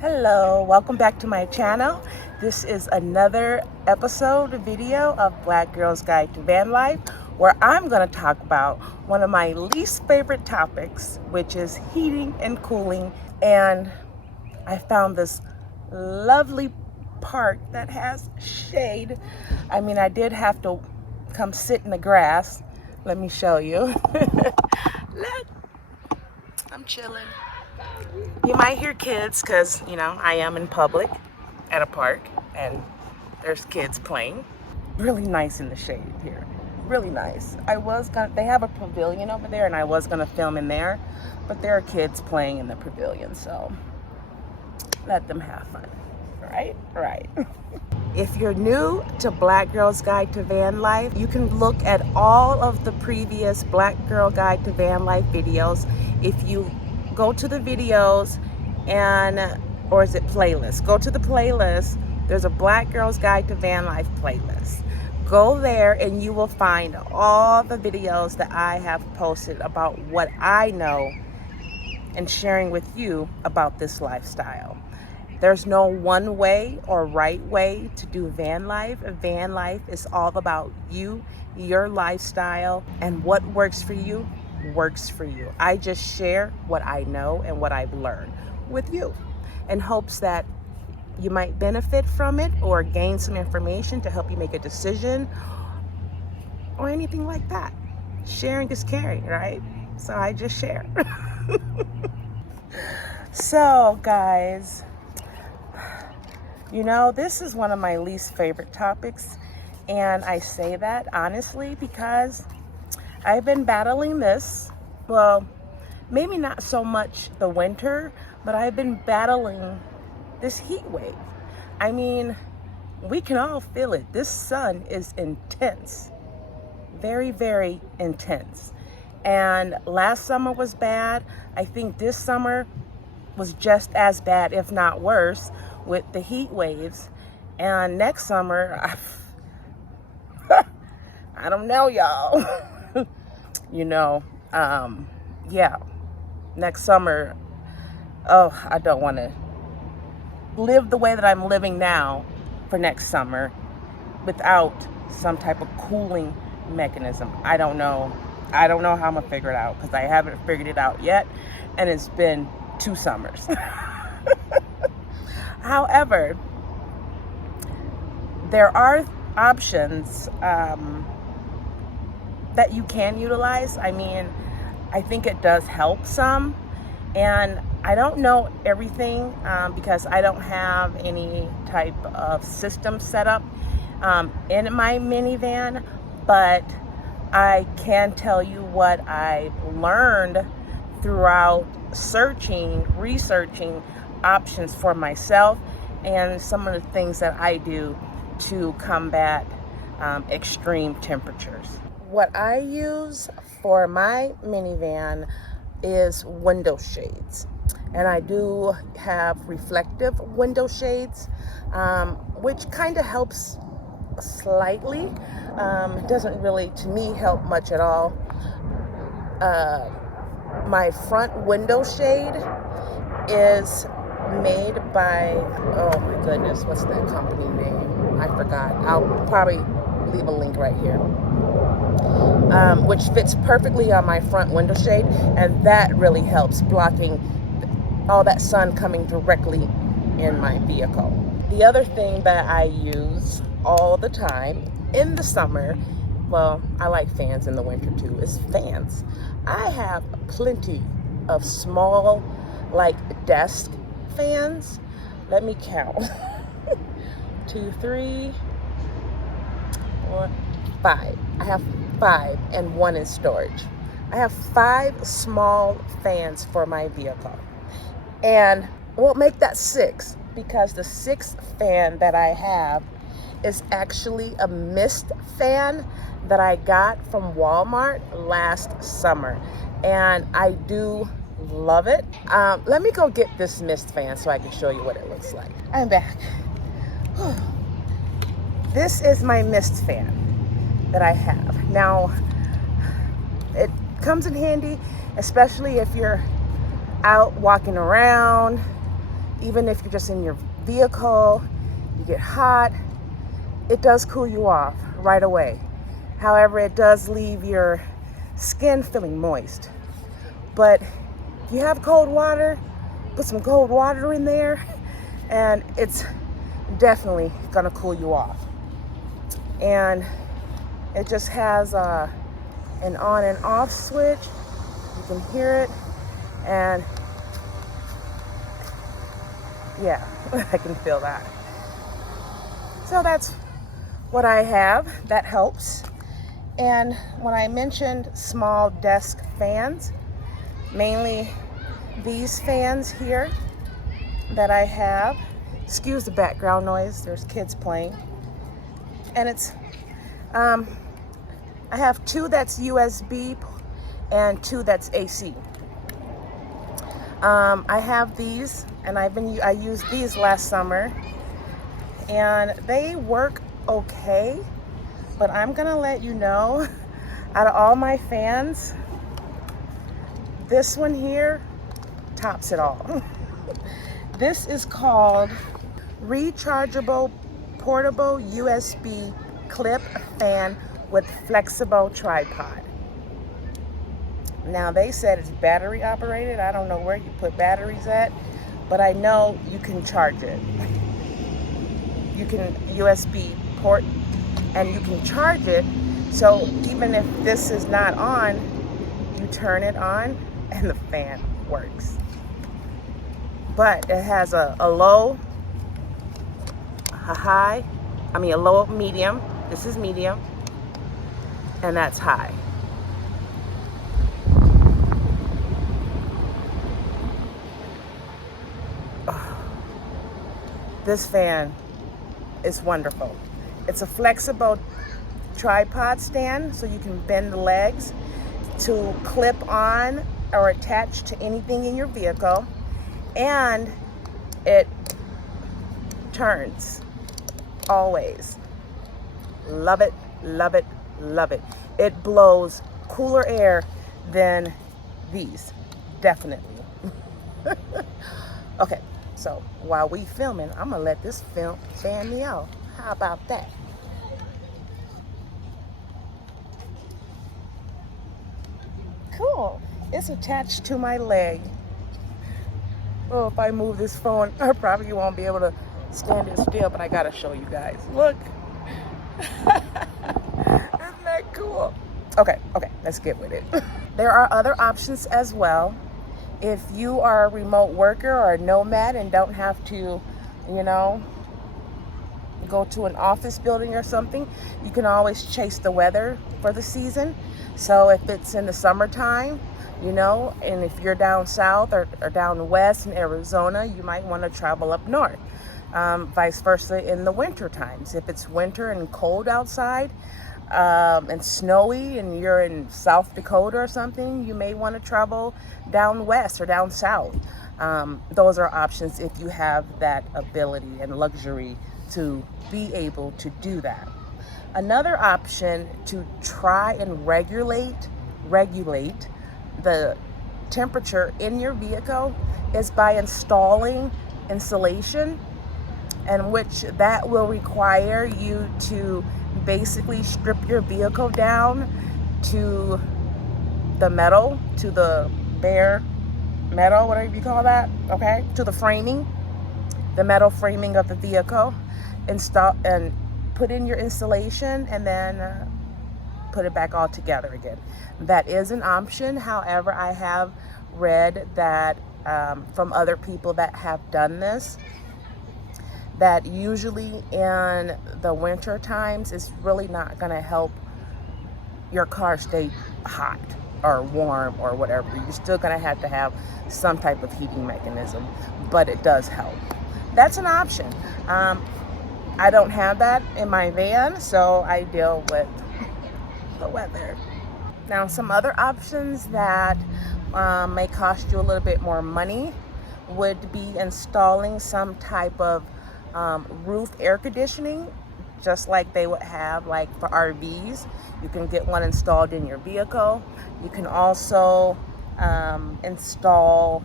Hello, welcome back to my channel. This is another video of Black Girl's Guide to Van Life, where I'm going to talk about one of my least favorite topics, which is heating and cooling. And I found this lovely park that has shade. I mean, I did have to come sit in the grass. Let me show you. Look, I'm chilling. You might hear kids because, you know, I am in public at a park and there's kids playing. Really nice in the shade here. Really nice. They have a pavilion over there and I was gonna film in there, but there are kids playing in the pavilion, so let them have fun, right? Right. If you're new to Black Girl's Guide to Van Life, you can look at all of the previous Black Girl Guide to Van Life videos. If you go to the videos or is it playlist? Go to the playlist. There's a Black Girl's Guide to Van Life playlist. Go there and you will find all the videos that I have posted about what I know and sharing with you about this lifestyle. There's no one way or right way to do van life. Van life is all about you, your lifestyle, and what works for you. I just share what I know and what I've learned with you in hopes that you might benefit from it or gain some information to help you make a decision or anything like that. Sharing is caring, right? So I just share. So guys, you know, this is one of my least favorite topics, and I say that honestly because I've been battling this, well, maybe not so much the winter, but I've been battling this heat wave. I mean, we can all feel it. This sun is intense, very, very intense. And last summer was bad. I think this summer was just as bad, if not worse, with the heat waves. And next summer, I don't know, y'all. You know, yeah, next summer, oh, I don't want to live the way that I'm living now for next summer without some type of cooling mechanism. I don't know how I'm gonna figure it out because I haven't figured it out yet, and it's been 2 summers. However, there are options that you can utilize. I mean, I think it does help some, and I don't know everything because I don't have any type of system set up in my minivan, but I can tell you what I learned throughout researching options for myself and some of the things that I do to combat extreme temperatures. What I use for my minivan is window shades. And I do have reflective window shades, which kind of helps slightly. It doesn't really, to me, help much at all. My front window shade is made by, oh my goodness, what's that company name? I forgot. I'll probably leave a link right here. Which fits perfectly on my front window shade, and that really helps blocking all that sun coming directly in my vehicle. The other thing that I use all the time in the summer, well, I like fans in the winter too, is fans. I have plenty of small, like desk fans. Let me count. 2, 3, 4, 5. I have 5 and 1 in storage. I have 5 small fans for my vehicle. And we'll make that 6 because the 6th fan that I have is actually a mist fan that I got from Walmart last summer. And I do love it. Let me go get this mist fan so I can show you what it looks like. I'm back. This is my mist fan that I have. Now, it comes in handy, especially if you're out walking around, even if you're just in your vehicle, you get hot, it does cool you off right away. However, it does leave your skin feeling moist. But if you have cold water, put some cold water in there, and it's definitely gonna cool you off. And it just has an on and off switch. You can hear it, and yeah, I can feel that. So that's what I have. That helps. And when I mentioned small desk fans, mainly these fans here that I have. Excuse the background noise, there's kids playing. And it's, I have two that's USB and two that's AC. I have these, and I used these last summer, and they work okay, but I'm gonna let you know, out of all my fans, this one here tops it all. This is called Rechargeable Portable USB Clip Fan with Flexible Tripod. Now they said it's battery operated. I don't know where you put batteries at, but I know you can charge it. You can USB port and you can charge it. So even if this is not on, you turn it on and the fan works. But it has a low, a high, a low, medium. This is medium, and that's high. This fan is wonderful. It's a flexible tripod stand, so you can bend the legs to clip on or attach to anything in your vehicle, and it turns always. Love it, love it, love it. It blows cooler air than these, definitely. Okay, so while we filming, I'm gonna let this fan me out. How about that? Cool. It's attached to my leg. Oh, if I move this phone, I probably won't be able to stand it still, but I gotta show you guys. Look. Isn't that cool? Okay, let's get with it. There are other options as well. If you are a remote worker or a nomad and don't have to, go to an office building or something, you can always chase the weather for the season. So if it's in the summertime, and if you're down south or down west in Arizona, you might want to travel up north. Vice versa in the winter times. If it's winter and cold outside and snowy and you're in South Dakota or something, you may want to travel down west or down south. Those are options if you have that ability and luxury to be able to do that. Another option to try and regulate the temperature in your vehicle is by installing insulation, and which that will require you to basically strip your vehicle down to the metal, to the bare metal, whatever you call that, okay, to the framing, the metal framing of the vehicle, install and put in your insulation, and then put it back all together again. That is an option. However, I have read that from other people that have done this, that usually in the winter times it's really not going to help your car stay hot or warm or whatever. You're still going to have some type of heating mechanism, but it does help. That's an option. I don't have that in my van, so I deal with the weather. Now, some other options that may cost you a little bit more money would be installing some type of roof air conditioning, just like they would have like for RVs. You can get one installed in your vehicle. You can also install,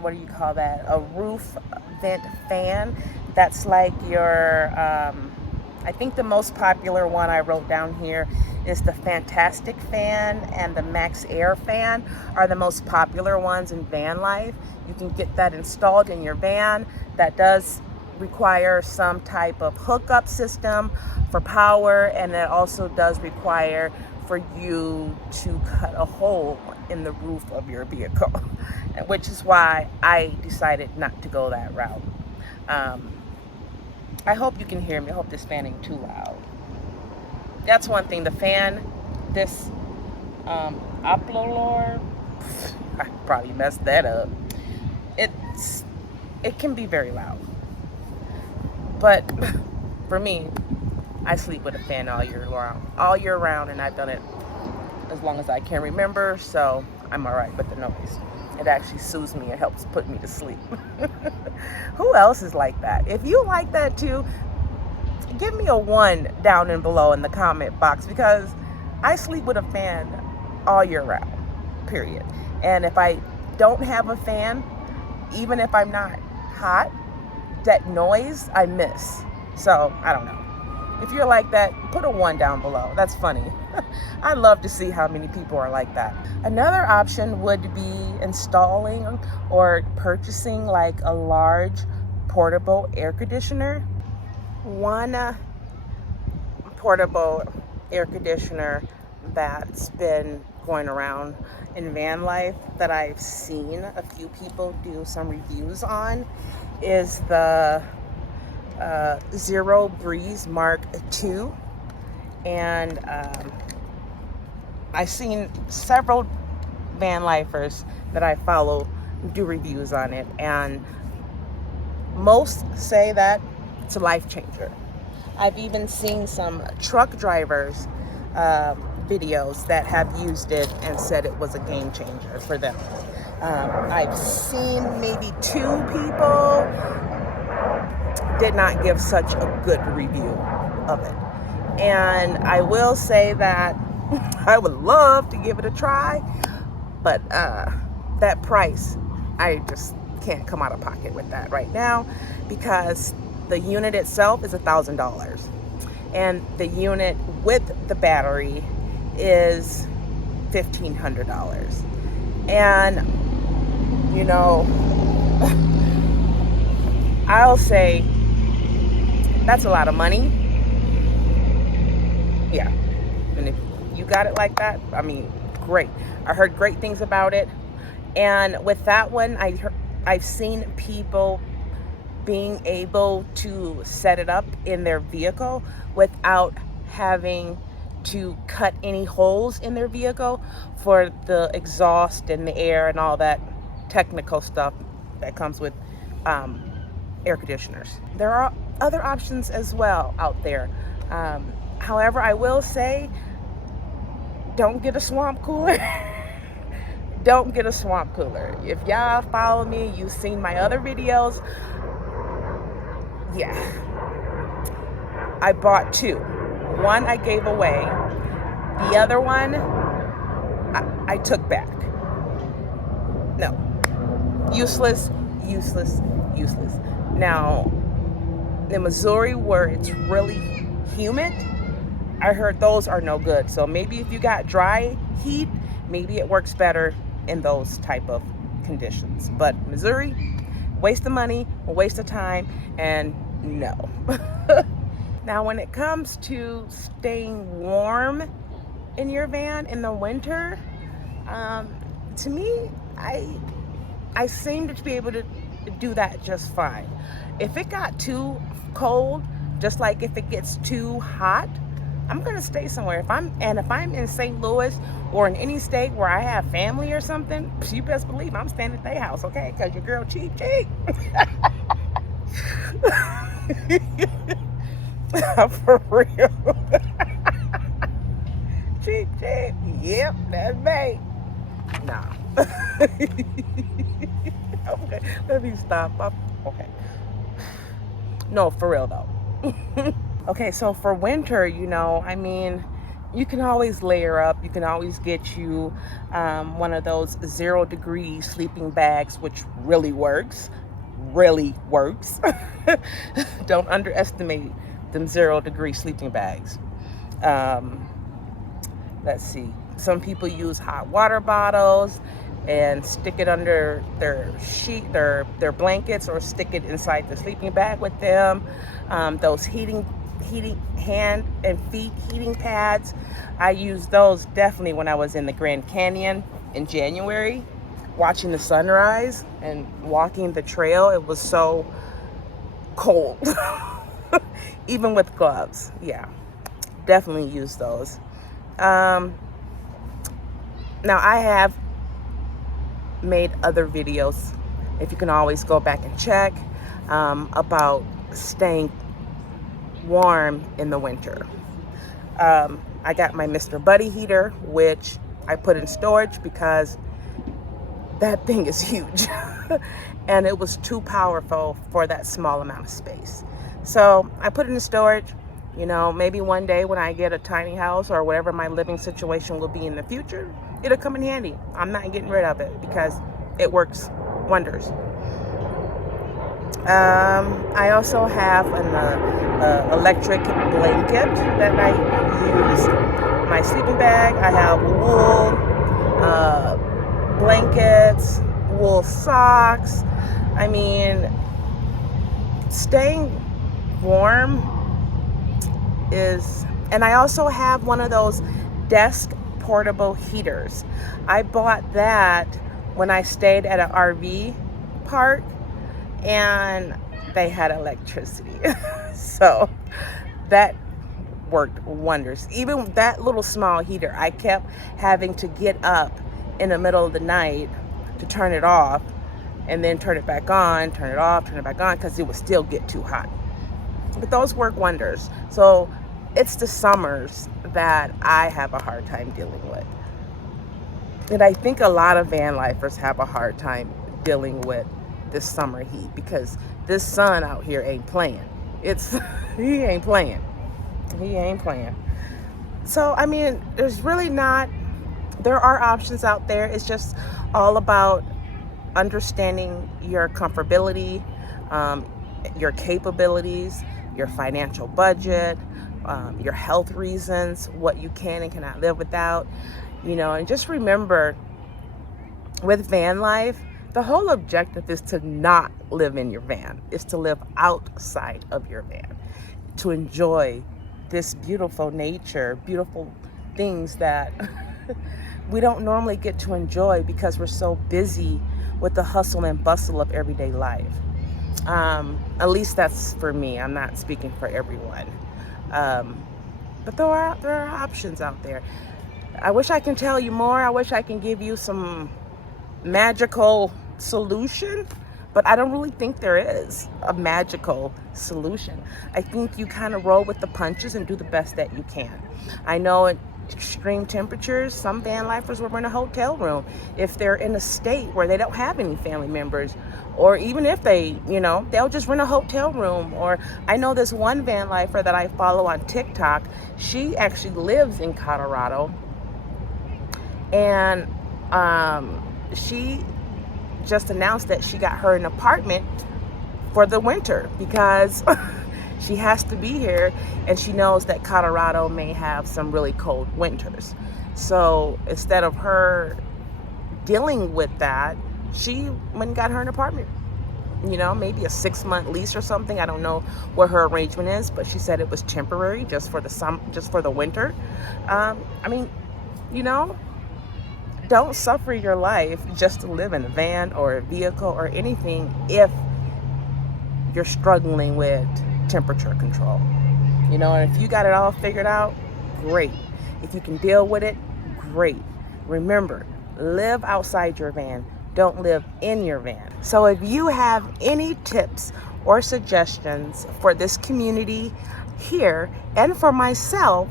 what do you call that, a roof vent fan. That's like your, I think the most popular one I wrote down here is the Fantastic fan and the Max Air fan are the most popular ones in van life. You can get that installed in your van. That does require some type of hookup system for power, and it also does require for you to cut a hole in the roof of your vehicle, which is why I decided not to go that route. I hope you can hear me. I hope this fan ain't too loud. That's one thing. The fan, this Opolar, I probably messed that up. It can be very loud. But for me, I sleep with a fan all year round, and I've done it as long as I can remember, so I'm all right with the noise. It actually soothes me. It helps put me to sleep. Who else is like that? If you like that too, give me a 1 down and below in the comment box, because I sleep with a fan all year round, period. And if I don't have a fan, even if I'm not hot, that noise I miss. So I don't know. If you're like that, put a 1 down below. That's funny. I love to see how many people are like that. Another option would be installing or purchasing like a large portable air conditioner. One portable air conditioner that's been going around in van life that I've seen a few people do some reviews on is the Zero Breeze Mark II, and I've seen several van lifers that I follow do reviews on it, and most say that it's a life changer. I've even seen some truck drivers videos that have used it and said it was a game changer for them. I've seen maybe 2 people did not give such a good review of it. And I will say that I would love to give it a try, but that price, I just can't come out of pocket with that right now, because the unit itself is $1,000 and the unit with the battery is $1,500. And you know, I'll say that's a lot of money. Yeah. And if you got it like that, I mean, great. I heard great things about it. And with that one, I've seen people being able to set it up in their vehicle without having to cut any holes in their vehicle for the exhaust and the air and all that technical stuff that comes with air conditioners. There are other options as well out there. However, I will say, don't get a swamp cooler. Don't get a swamp cooler. If y'all follow me, you've seen my other videos. Yeah. I bought 2. One I gave away. The other one I took back. No. Useless, useless, useless. Now, in Missouri, where it's really humid, I heard those are no good. So maybe if you got dry heat, maybe it works better in those type of conditions. But Missouri, waste of money, a waste of time, and no. Now, when it comes to staying warm in your van in the winter, to me, I seem to be able to do that just fine. If it got too cold, just like if it gets too hot, I'm gonna stay somewhere. If I'm in St. Louis or in any state where I have family or something, you best believe I'm staying at their house, okay? Because your girl cheap. For real. cheap. Yep, that's me. Nah. Okay, let me stop. Okay. No, for real though. Okay, so for winter, I mean, you can always layer up. You can always get you one of those 0-degree sleeping bags, which really works. really works. Don't underestimate them 0-degree sleeping bags. Let's see. Some people use hot water bottles and stick it under their sheet, their blankets, or stick it inside the sleeping bag with them. Those heating hand and feet heating pads, I used those definitely when I was in the Grand Canyon in January, watching the sunrise and walking the trail. It was so cold. Even with gloves. Yeah, definitely use those. Now I have made other videos, if you can always go back and check, about staying warm in the winter. I got my Mr. Buddy heater, which I put in storage because that thing is huge. And it was too powerful for that small amount of space. So I put it in storage. You know, maybe one day when I get a tiny house or whatever my living situation will be in the future, it'll come in handy. I'm not getting rid of it because it works wonders. I also have an electric blanket that I use. My sleeping bag, I have wool blankets, wool socks. I mean, staying warm is, and I also have one of those desk portable heaters. I bought that when I stayed at an RV park and they had electricity. So that worked wonders. Even that little small heater, I kept having to get up in the middle of the night to turn it off and then turn it back on, turn it off, turn it back on, because it would still get too hot. But those work wonders. So it's the summers that I have a hard time dealing with. And I think a lot of van lifers have a hard time dealing with this summer heat because this sun out here ain't playing. He ain't playing. He ain't playing. So, I mean, there are options out there. It's just all about understanding your comfortability, your capabilities, your financial budget, your health reasons, what you can and cannot live without, you know. And just remember, with van life, the whole objective is to not live in your van. It's to live outside of your van, to enjoy this beautiful nature, beautiful things that we don't normally get to enjoy because we're so busy with the hustle and bustle of everyday life. At least that's for me. I'm not speaking for everyone. But there are options out there. I wish I can tell you more. I wish I can give you some magical solution, but I don't really think there is a magical solution. I think you kind of roll with the punches and do the best that you can. I know at extreme temperatures, some van lifers will rent a hotel room if they're in a state where they don't have any family members, or even if they, you know, they'll just rent a hotel room. Or I know this one van lifer that I follow on TikTok. She actually lives in Colorado, and she just announced that she got her an apartment for the winter because she has to be here, and she knows that Colorado may have some really cold winters. So instead of her dealing with that, she went and got her an apartment. You know, maybe a 6-month lease or something. I don't know what her arrangement is, but she said it was temporary, just for the winter. I mean, you know, don't suffer your life just to live in a van or a vehicle or anything if you're struggling with temperature control. You know, and if you got it all figured out, great. If you can deal with it, great. Remember, live outside your van. Don't live in your van. So if you have any tips or suggestions for this community here and for myself,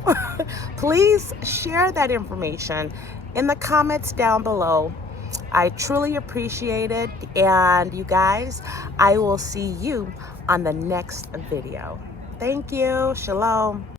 please share that information in the comments down below. I truly appreciate it. And you guys, I will see you on the next video. Thank you. Shalom.